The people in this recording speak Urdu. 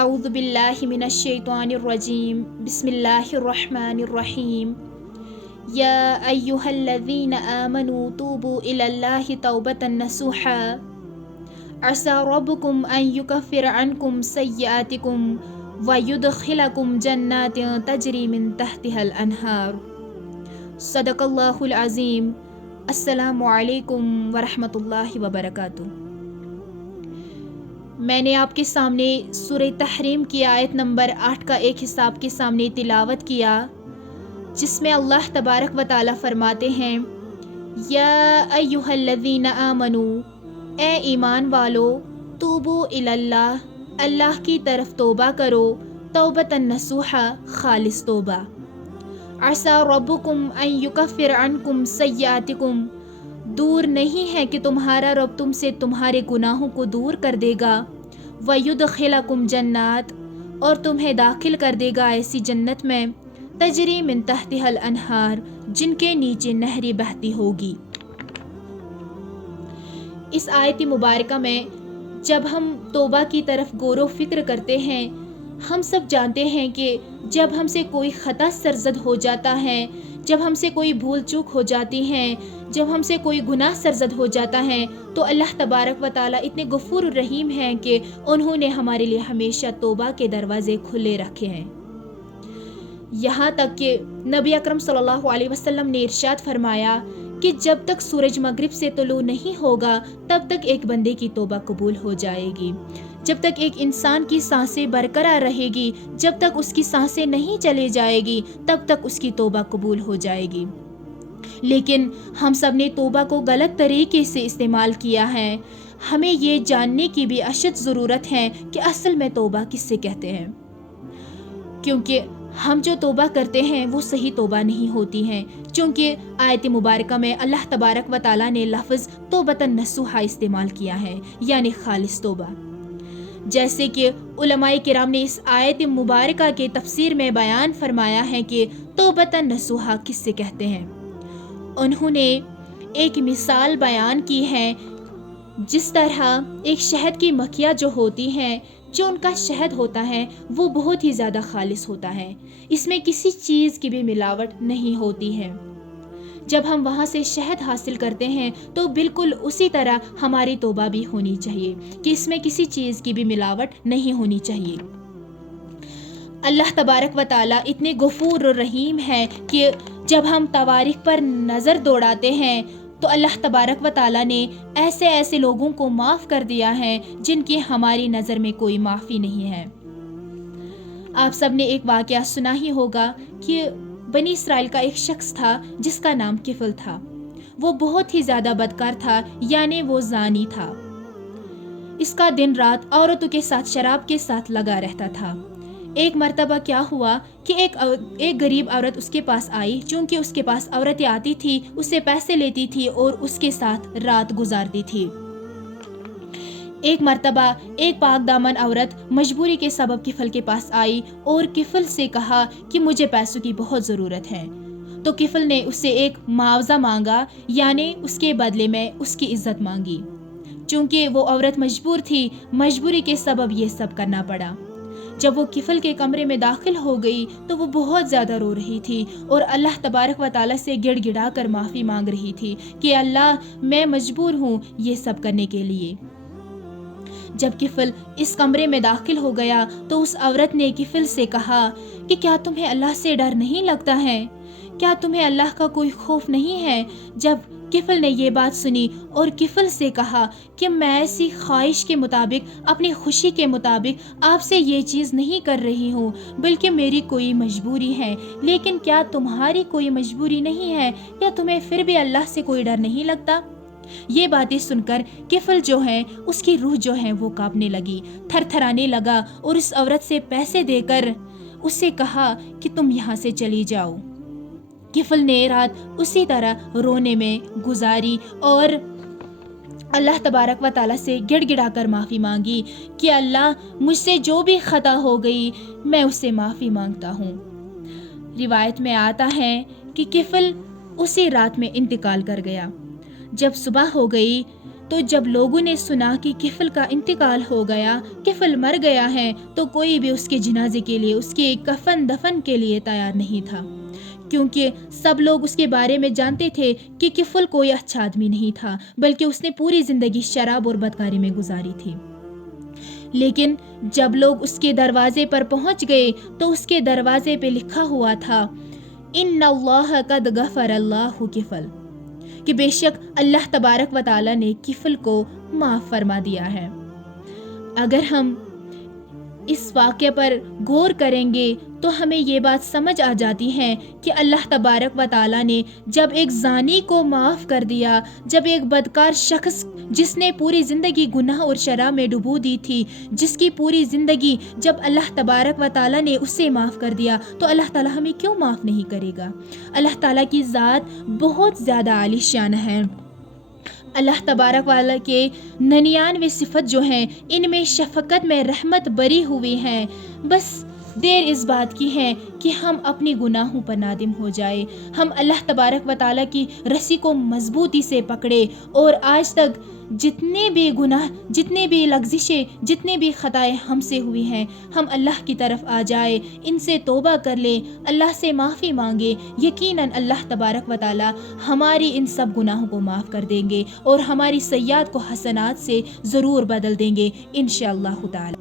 اعوذ باللہ من الشیطان الرجیم بسم اللہ الرحمن الرحیم یا ایہا الذین آمنوا توبوا الی اللہ توبۃ نصوحا عسى ربکم ان یکفر عنکم سیئاتکم ویدخلکم جنات تجری من تحتها الانہار۔ صدق اللہ العظیم۔ السلام علیکم ورحمۃ اللہ وبرکاتہ۔ میں نے آپ کے سامنے سورہ تحریم کی آیت نمبر 8 کا ایک حصہ آپ کے سامنے تلاوت کیا، جس میں اللہ تبارک و تعالی فرماتے ہیں یا ایہا الذین آمنوا، اے ایمان والو، توبو الی اللہ، اللہ کی طرف توبہ کرو، توبۃ نصوحا، خالص توبہ۔ عسى ربکم ان یکفر عنکم سیئاتکم، دور نہیں ہے کہ تمہارا رب تم سے تمہارے گناہوں کو دور کر دے گا، وَيُدْخِلَكُمْ جنات، اور تمہیں داخل کر دے گا ایسی جنت میں، تجری من تحتها الانہار، جن کے نیچے نہریں بہتی ہوگی۔ اس آیت مبارکہ میں جب ہم توبہ کی طرف غور و فکر کرتے ہیں، ہم سب جانتے ہیں کہ جب ہم سے کوئی خطا سرزد ہو جاتا ہے، جب ہم سے کوئی بھول چوک ہو جاتی ہے، جب ہم سے کوئی گناہ سرزد ہو جاتا ہے، تو اللہ تبارک و تعالیٰ اتنے غفور الرحیم ہیں کہ انہوں نے ہمارے لیے ہمیشہ توبہ کے دروازے کھلے رکھے ہیں۔ یہاں تک کہ نبی اکرم صلی اللہ علیہ وسلم نے ارشاد فرمایا کہ جب تک سورج مغرب سے طلوع نہیں ہوگا تب تک ایک بندے کی توبہ قبول ہو جائے گی، جب تک ایک انسان کی سانسیں برقرار رہے گی، جب تک اس کی سانسیں نہیں چلے جائے گی تب تک اس کی توبہ قبول ہو جائے گی۔ لیکن ہم سب نے توبہ کو غلط طریقے سے استعمال کیا ہے۔ ہمیں یہ جاننے کی بھی اشد ضرورت ہے کہ اصل میں توبہ کس سے کہتے ہیں، کیونکہ ہم جو توبہ کرتے ہیں وہ صحیح توبہ نہیں ہوتی ہیں، چونکہ آیت مبارکہ میں اللہ تبارک و تعالیٰ نے لفظ توبۃ نصوحا استعمال کیا ہے، یعنی خالص توبہ۔ جیسے کہ علماء کرام نے اس آیت مبارکہ کے تفسیر میں بیان فرمایا ہے کہ توبۃ نصوحا کس سے کہتے ہیں۔ انہوں نے ایک مثال بیان کی ہے، جس طرح ایک شہد کی مکھیاں جو ہوتی ہیں، جو ان کا شہد ہوتا ہے وہ بہت ہی زیادہ خالص ہوتا ہے، اس میں کسی چیز کی بھی ملاوٹ نہیں ہوتی ہے۔ جب ہم وہاں سے شہد حاصل کرتے ہیں تو بالکل اسی طرح ہماری توبہ بھی ہونی چاہیے کہ اس میں کسی چیز کی بھی ملاوٹ نہیں ہونی چاہیے۔ اللہ تبارک و تعالیٰ اتنے غفور و رحیم ہے کہ جب ہم تواریخ پر نظر دوڑاتے ہیں تو اللہ تبارک و تعالیٰ نے ایسے ایسے لوگوں کو معاف کر دیا ہے جن کی ہماری نظر میں کوئی معافی نہیں ہے۔ آپ سب نے ایک واقعہ سنا ہی ہوگا کہ بنی اسرائیل کا ایک شخص تھا جس کا نام کفل تھا۔ وہ بہت ہی زیادہ بدکار تھا، یعنی وہ زانی تھا۔ اس کا دن رات عورتوں کے ساتھ شراب کے ساتھ لگا رہتا تھا۔ ایک مرتبہ کیا ہوا کہ ایک غریب عورت اس کے پاس آئی، چونکہ اس کے پاس عورتیں آتی تھی، اس سے پیسے لیتی تھی اور اس کے ساتھ رات گزارتی تھی۔ ایک مرتبہ ایک پاک دامن عورت مجبوری کے سبب کفل کے پاس آئی اور کفل سے کہا کہ مجھے پیسوں کی بہت ضرورت ہے۔ تو کفل نے اس سے ایک معاوضہ مانگا، یعنی اس کے بدلے میں اس کی عزت مانگی۔ چونکہ وہ عورت مجبور تھی، مجبوری کے سبب یہ سب کرنا پڑا۔ جب وہ کفل کے کمرے میں داخل ہو گئی تو وہ بہت زیادہ رو رہی تھی اور اللہ تبارک و تعالیٰ سے گڑ گڑا کر معافی مانگ رہی تھی کہ اللہ، میں مجبور ہوں یہ سب کرنے کے لیے۔ جب کفل اس کمرے میں داخل ہو گیا تو اس عورت نے کفل سے کہا کہ کیا تمہیں اللہ سے ڈر نہیں لگتا ہے؟ کیا تمہیں اللہ کا کوئی خوف نہیں ہے؟ جب کفل نے یہ بات سنی اور کفل سے کہا کہ میں ایسی خواہش کے مطابق، اپنی خوشی کے مطابق آپ سے یہ چیز نہیں کر رہی ہوں، بلکہ میری کوئی مجبوری ہے، لیکن کیا تمہاری کوئی مجبوری نہیں ہے؟ کیا تمہیں پھر بھی اللہ سے کوئی ڈر نہیں لگتا؟ یہ باتیں سن کر کفل جو ہے، اس کی روح جو ہے وہ کانپنے لگی، تھر تھرانے لگا اور اس عورت سے پیسے دے کر اس سے کہا کہ تم یہاں سے چلی جاؤ۔ کفل نے رات اسی طرح رونے میں گزاری اور اللہ تبارک و تعالیٰ سے گڑ گڑا کر معافی مانگی کہ اللہ، مجھ سے جو بھی خطا ہو گئی میں اس سے معافی مانگتا ہوں۔ روایت میں آتا ہے کہ کفل اسی رات میں انتقال کر گیا۔ جب صبح ہو گئی تو جب لوگوں نے سنا کہ کفل کا انتقال ہو گیا، کفل مر گیا ہے، تو کوئی بھی اس کے جنازے کے لیے، اس کے کفن دفن کے لیے تیار نہیں تھا، کیونکہ سب لوگ اس کے بارے میں جانتے تھے کہ کفل کوئی اچھا آدمی نہیں تھا، بلکہ اس نے پوری زندگی شراب اور بدکاری میں گزاری تھی۔ لیکن جب لوگ اس کے دروازے پر پہنچ گئے تو اس کے دروازے پہ لکھا ہوا تھا ان اللہ قد غفر اللہ کفل، کہ بے شک اللہ تبارک و تعالی نے کفل کو معاف فرما دیا ہے۔ اگر ہم اس واقعے پر غور کریں گے تو ہمیں یہ بات سمجھ آ جاتی ہے کہ اللہ تبارک و تعالی نے جب ایک زانی کو معاف کر دیا، جب ایک بدکار شخص جس نے پوری زندگی گناہ اور شراب میں ڈبو دی تھی، جس کی پوری زندگی جب اللہ تبارک و تعالی نے اسے معاف کر دیا، تو اللہ تعالی ہمیں کیوں معاف نہیں کرے گا؟ اللہ تعالی کی ذات بہت زیادہ عالی شان ہے۔ اللہ تبارک والا کے 99 صفت جو ہیں، ان میں شفقت میں رحمت بری ہوئی ہے، بس دیر اس بات کی ہے کہ ہم اپنی گناہوں پر نادم ہو جائے، ہم اللہ تبارک و تعالیٰ کی رسی کو مضبوطی سے پکڑے، اور آج تک جتنے بھی گناہ، جتنے بھی لغزشیں، جتنے بھی خطائیں ہم سے ہوئی ہیں، ہم اللہ کی طرف آ جائے، ان سے توبہ کر لیں، اللہ سے معافی مانگے، یقیناً اللہ تبارک و تعالیٰ ہماری ان سب گناہوں کو معاف کر دیں گے اور ہماری سیئات کو حسنات سے ضرور بدل دیں گے انشاءاللہ تعالی۔